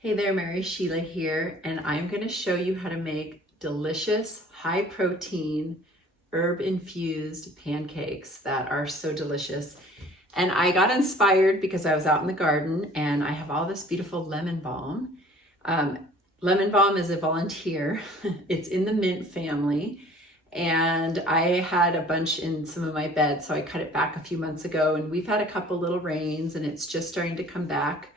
Hey there, Mary Sheila here, and I'm going to show you how to make delicious, high-protein, herb-infused pancakes that are so delicious. And I got inspired because I was out in the garden and I have all this beautiful lemon balm. Lemon balm is a volunteer. It's in the mint family. And I had a bunch in some of my beds, so I cut it back a few months ago, and we've had a couple little rains and it's just starting to come back.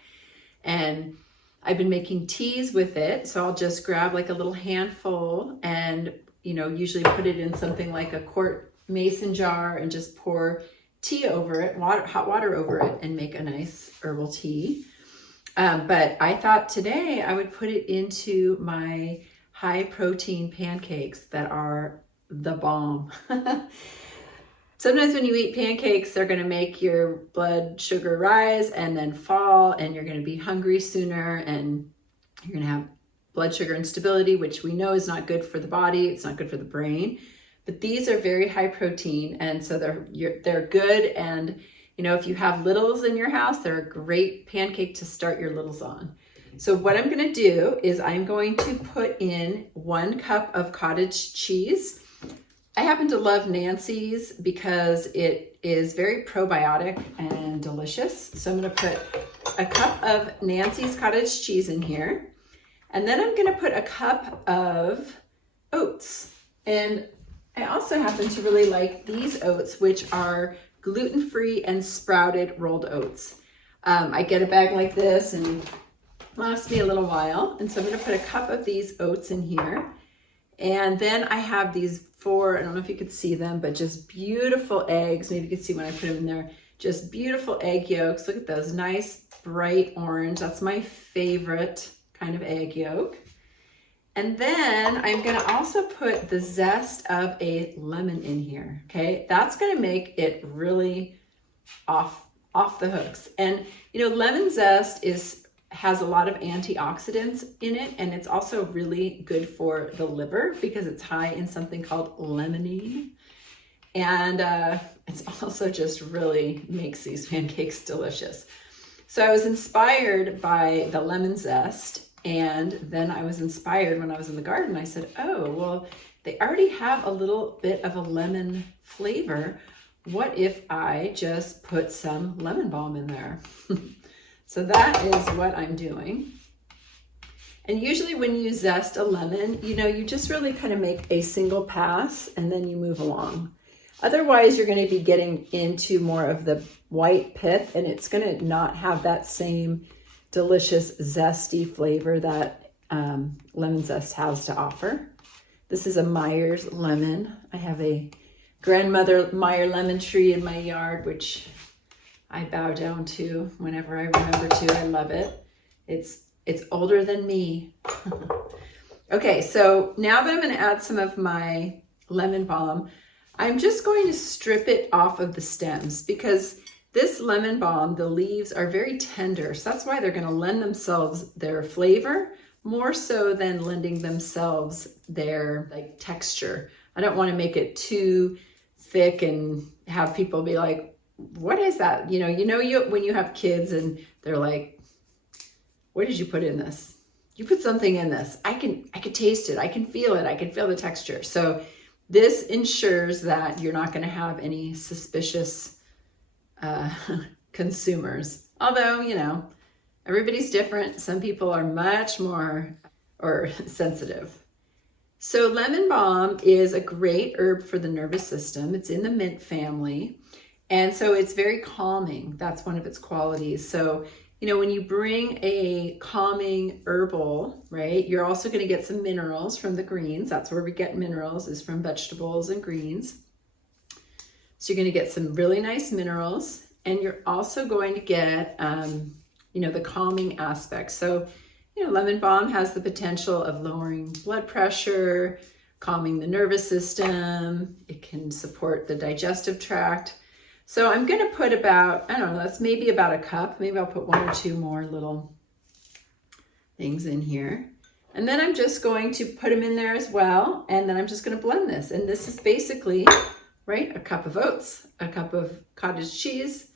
And I've been making teas with it, so I'll just grab like a little handful and, usually put it in something like a quart mason jar and just pour tea over it, hot water over it, and make a nice herbal tea. But I thought today I would put it into my high-protein pancakes that are the bomb. Sometimes when you eat pancakes, they're going to make your blood sugar rise and then fall, and you're going to be hungry sooner, and you're going to have blood sugar instability, which we know is not good for the body. It's not good for the brain. But these are very high protein, and so they're good. And if you have littles in your house, they're a great pancake to start your littles on. So what I'm going to do is I'm going to put in 1 cup of cottage cheese. I happen to love Nancy's because it is very probiotic and delicious. So I'm going to put a cup of Nancy's cottage cheese in here. And then I'm going to put a cup of oats. And I also happen to really like these oats, which are gluten-free and sprouted rolled oats. I get a bag like this and it lasts me a little while. And so I'm going to put a cup of these oats in here. And then I have these 4, I don't know if you could see them, but just beautiful eggs. Maybe you could see when I put them in there. Just beautiful egg yolks. Look at those, nice bright orange. That's my favorite kind of egg yolk. And then I'm going to also put the zest of a lemon in here, okay? That's going to make it really off the hooks. And lemon zest has a lot of antioxidants in it, and it's also really good for the liver because it's high in something called limonene. And it's also just really makes these pancakes delicious. So I was inspired by the lemon zest, and then I was inspired when I was in the garden. I said, oh, well, they already have a little bit of a lemon flavor. What if I just put some lemon balm in there? So that is what I'm doing. And usually when you zest a lemon, you just really kind of make a single pass and then you move along. Otherwise, you're going to be getting into more of the white pith, and it's going to not have that same delicious zesty flavor that lemon zest has to offer. This is a Meyer's lemon. I have a grandmother Meyer lemon tree in my yard, which I bow down to whenever I remember to. I love it. It's older than me. Okay, so now that I'm going to add some of my lemon balm, I'm just going to strip it off of the stems because this lemon balm, the leaves are very tender. So that's why they're going to lend themselves their flavor more so than lending themselves their texture. I don't want to make it too thick and have people be like, what is that? When you have kids and they're like, what did you put in this? You put something in this. I can taste it. I can feel it. I can feel the texture. So this ensures that you're not going to have any suspicious consumers. Although, everybody's different. Some people are much more sensitive. So lemon balm is a great herb for the nervous system. It's in the mint family. And so it's very calming. That's one of its qualities. So, when you bring a calming herbal, right, you're also going to get some minerals from the greens. That's where we get minerals, is from vegetables and greens. So you're going to get some really nice minerals, and you're also going to get, the calming aspect. So, lemon balm has the potential of lowering blood pressure, calming the nervous system. It can support the digestive tract. So I'm going to put about, I don't know, that's maybe about a cup. Maybe I'll put 1 or 2 more little things in here. And then I'm just going to put them in there as well. And then I'm just going to blend this. And this is basically, right, a cup of oats, a cup of cottage cheese,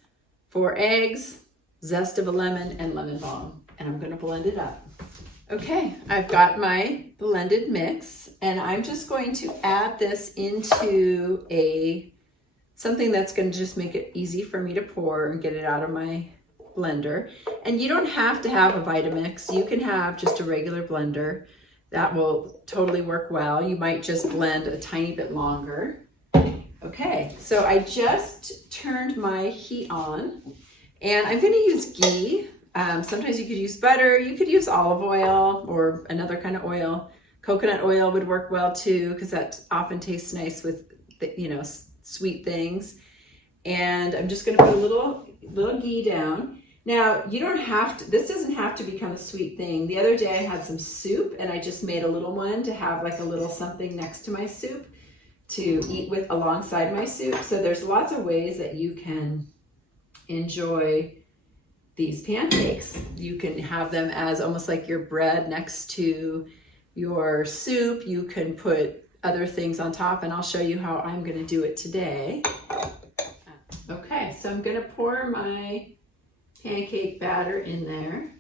4 eggs, zest of a lemon, and lemon balm. and I'm gonna blend it up. Okay, I've got my blended mix, and I'm just going to add this into something that's gonna just make it easy for me to pour and get it out of my blender. And you don't have to have a Vitamix. You can have just a regular blender. That will totally work well. You might just blend a tiny bit longer. Okay, so I just turned my heat on, and I'm gonna use ghee. Sometimes you could use butter, you could use olive oil or another kind of oil. Coconut oil would work well too, because that often tastes nice with, sweet things. And I'm just gonna put a little ghee down. Now, you don't have to, this doesn't have to become a sweet thing. The other day I had some soup, and I just made a little one to have like a little something next to my soup to eat with alongside my soup. So there's lots of ways that you can enjoy these pancakes. You can have them as almost like your bread next to your soup. You can put other things on top, and I'll show you how I'm going to do it today. Okay, so I'm going to pour my pancake batter in there.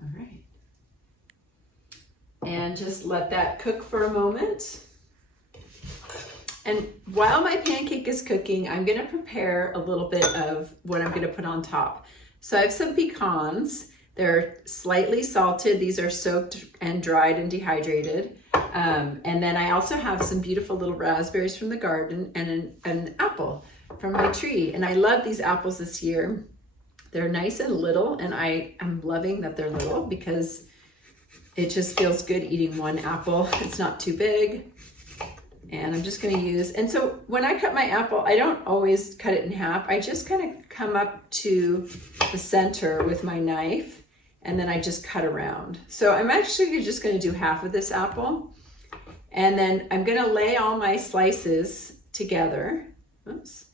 All right. And just let that cook for a moment. And while my pancake is cooking, I'm gonna prepare a little bit of what I'm gonna put on top. So I have some pecans. They're slightly salted. These are soaked and dried and dehydrated. And then I also have some beautiful little raspberries from the garden and an apple from my tree. And I love these apples this year. They're nice and little, and I'm loving that they're little because it just feels good eating one apple. It's not too big. And I'm just gonna use, and so when I cut my apple, I don't always cut it in half. I just kind of come up to the center with my knife, and then I just cut around. So I'm actually just gonna do half of this apple, and then I'm gonna lay all my slices together. Oops.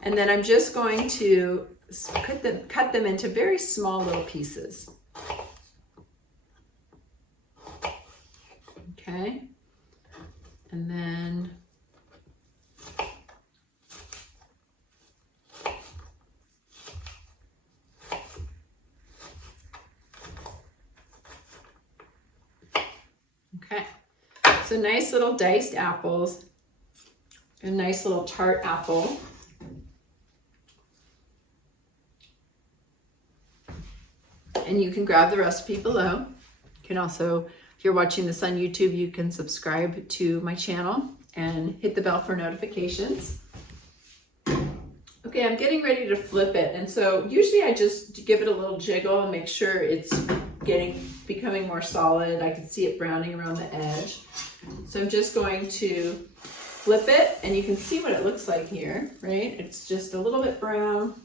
And then I'm just going to cut them into very small little pieces. Okay. And then okay. So nice little diced apples, a nice little tart apple. And you can grab the recipe below. You can also, if you're watching this on YouTube, you can subscribe to my channel and hit the bell for notifications. Okay, I'm getting ready to flip it. And so usually I just give it a little jiggle and make sure it's becoming more solid. I can see it browning around the edge. So I'm just going to flip it, and you can see what it looks like here, right? It's just a little bit brown.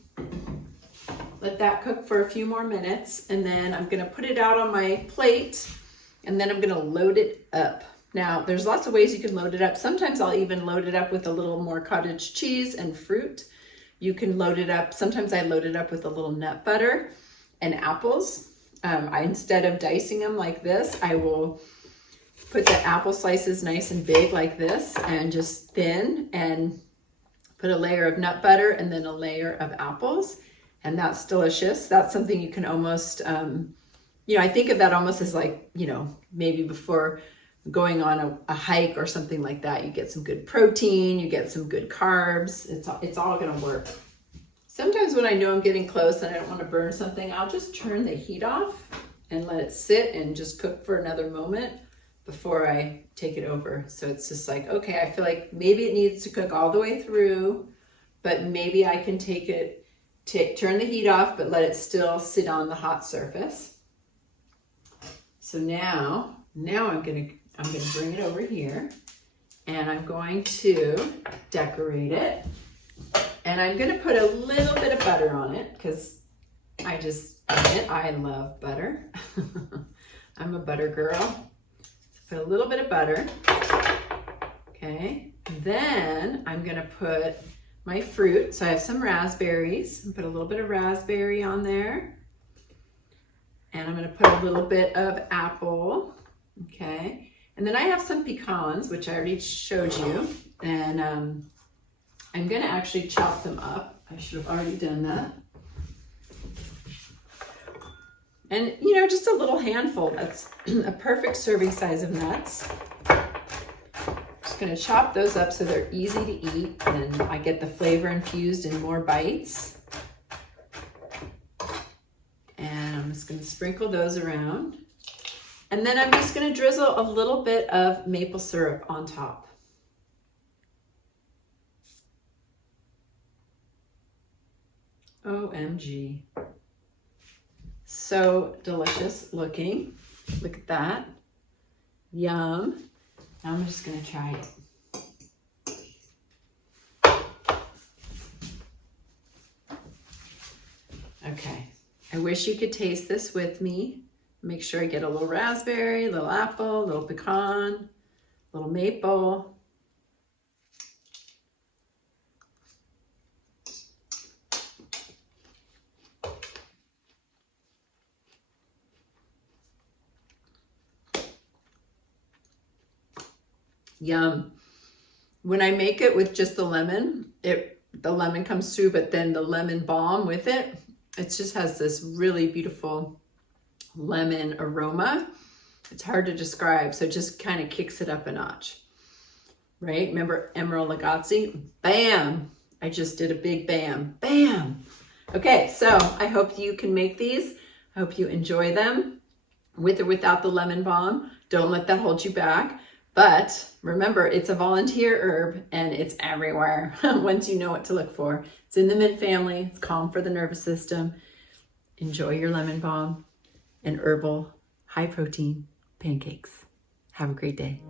Let that cook for a few more minutes, and then I'm gonna put it out on my plate, and then I'm gonna load it up. Now, there's lots of ways you can load it up. Sometimes I'll even load it up with a little more cottage cheese and fruit. You can load it up, sometimes I load it up with a little nut butter and apples. Instead of dicing them like this, I will put the apple slices nice and big like this, and just thin, and put a layer of nut butter and then a layer of apples. And that's delicious. That's something you can almost, I think of that almost as like, maybe before going on a hike or something like that. You get some good protein, you get some good carbs. It's all gonna work. Sometimes when I know I'm getting close and I don't want to burn something, I'll just turn the heat off and let it sit and just cook for another moment before I take it over. So it's just like, okay, I feel like maybe it needs to cook all the way through, but maybe I can turn the heat off, but let it still sit on the hot surface. So now I'm gonna bring it over here, and I'm going to decorate it. And I'm gonna put a little bit of butter on it because I love butter. I'm a butter girl. So put a little bit of butter. Okay, then I'm gonna put my fruit. So I have some raspberries, and put a little bit of raspberry on there. And I'm gonna put a little bit of apple, okay? And then I have some pecans, which I already showed you. And I'm gonna actually chop them up. I should have already done that. And just a little handful. That's a perfect serving size of nuts. Just gonna chop those up so they're easy to eat and I get the flavor infused in more bites. And I'm just gonna sprinkle those around. And then I'm just gonna drizzle a little bit of maple syrup on top. OMG. So delicious looking. Look at that. Yum. Now I'm just gonna try it. Okay. I wish you could taste this with me. Make sure I get a little raspberry, a little apple, a little pecan, a little maple. Yum. When I make it with just the lemon, the lemon comes through, but then the lemon balm with it, it just has this really beautiful lemon aroma. It's hard to describe, so it just kind of kicks it up a notch, right? Remember Emerald Lagasse? Bam! I just did a big bam. Bam! Okay, so I hope you can make these. I hope you enjoy them with or without the lemon balm. Don't let that hold you back. But remember, it's a volunteer herb and it's everywhere once you know what to look for. It's in the mint family. It's calm for the nervous system. Enjoy your lemon balm and herbal high protein pancakes. Have a great day.